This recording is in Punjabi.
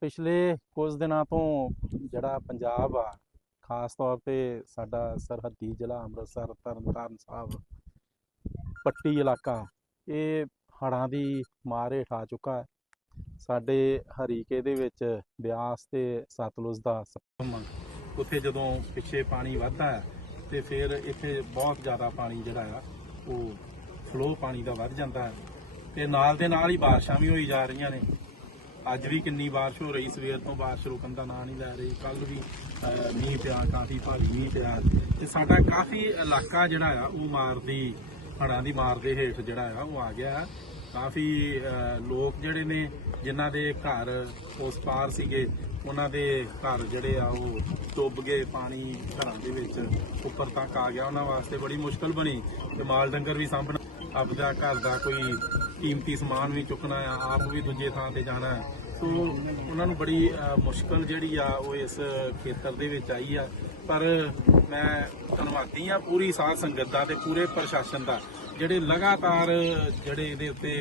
ਪਿਛਲੇ ਕੁਝ ਦਿਨਾਂ ਤੋਂ ਜਿਹੜਾ ਪੰਜਾਬ ਆ, ਖਾਸ ਤੌਰ ਤੇ ਸਾਡਾ ਸਰਹੱਦੀ ਜ਼ਿਲ੍ਹਾ ਅੰਮ੍ਰਿਤਸਰ, ਤਰਨਤਾਰਨ ਸਾਹਿਬ, ਪੱਟੀ ਇਲਾਕਾ, ਇਹ ਹੜ੍ਹਾਂ ਦੀ ਮਾਰ ਹੇਠ ਆ ਚੁੱਕਾ ਹੈ। ਸਾਡੇ ਹਰੀਕੇ ਦੇ ਵਿੱਚ ਬਿਆਸ ਤੇ ਸਤਲੁਜ ਦਾ ਸੰਗਮ ਉੱਥੇ ਜਦੋਂ ਪਿੱਛੇ ਪਾਣੀ ਵੱਧਦਾ ਹੈ ਤੇ ਫਿਰ ਇੱਥੇ ਬਹੁਤ ਜ਼ਿਆਦਾ ਪਾਣੀ ਜਿਹੜਾ ਆ, ਉਹ ਫਲੋ ਪਾਣੀ ਦਾ ਵੱਧ ਜਾਂਦਾ ਹੈ ਤੇ ਨਾਲ ਦੇ ਨਾਲ ਹੀ ਬਾਰਿਸ਼ਾਂ ਵੀ ਹੋਈ ਜਾ ਰਹੀਆਂ ਨੇ। ਅੱਜ ਵੀ ਕਿੰਨੀ ਬਾਰਿਸ਼ ਹੋ ਰਹੀ, ਸਵੇਰ ਤੋਂ ਬਾਰਿਸ਼ ਰੁਕਣ ਦਾ ਨਾਂ ਨਹੀਂ ਲੈ ਰਹੀ ਕੱਲ ਵੀ ਮੀਂਹ ਪਿਆ, ਕਾਫੀ ਭਾਰੀ ਮੀਂਹ ਪਿਆ ਤੇ ਸਾਡਾ ਕਾਫੀ ਇਲਾਕਾ ਜਿਹੜਾ ਆ, ਉਹ ਮਾਰਦੀ, ਹੜ੍ਹਾਂ ਦੀ ਮਾਰ ਦੇ ਹੇਠ ਜਿਹੜਾ ਆ, ਉਹ ਆ ਗਿਆ ਹੈ। ਕਾਫੀ ਲੋਕ ਜਿਹੜੇ ਨੇ, ਜਿਨ੍ਹਾਂ ਦੇ ਘਰ ਉਸ ਪਾਰ ਸੀਗੇ, ਉਹਨਾਂ ਦੇ ਘਰ ਜਿਹੜੇ ਆ, ਉਹ ਡੁੱਬ ਗਏ ਪਾਣੀ ਘਰਾਂ ਦੇ ਵਿੱਚ, ਉੱਪਰ ਤੱਕ ਆ ਗਿਆ ਉਹਨਾਂ ਵਾਸਤੇ ਬੜੀ ਮੁਸ਼ਕਲ ਬਣੀ ਤੇ ਮਾਲ ਡੰਗਰ ਵੀ ਸਾਂਭਣਾ ਆਪਦਾ ਘਰ ਦਾ ਕੋਈ ਕੀਮਤੀ ਸਮਾਨ ਵੀ ਚੁੱਕਣਾ ਆ, ਆਪ ਵੀ ਦੂਜੇ ਥਾਂ ਤੇ ਜਾਣਾ ਸੋ ਉਹਨਾਂ ਨੂੰ ਬੜੀ ਮੁਸ਼ਕਲ ਜਿਹੜੀ ਆ, ਉਹ ਇਸ ਖੇਤਰ ਦੇ ਵਿੱਚ ਆਈ ਆ। ਪਰ ਮੈਂ ਧੰਨਵਾਦੀ ਆ ਪੂਰੀ ਸਾਧ ਸੰਗਤ ਦਾ ਤੇ ਪੂਰੇ ਪ੍ਰਸ਼ਾਸਨ ਦਾ, ਜਿਹੜੇ ਲਗਾਤਾਰ ਜਿਹੜੇ ਇਹਦੇ ਉੱਤੇ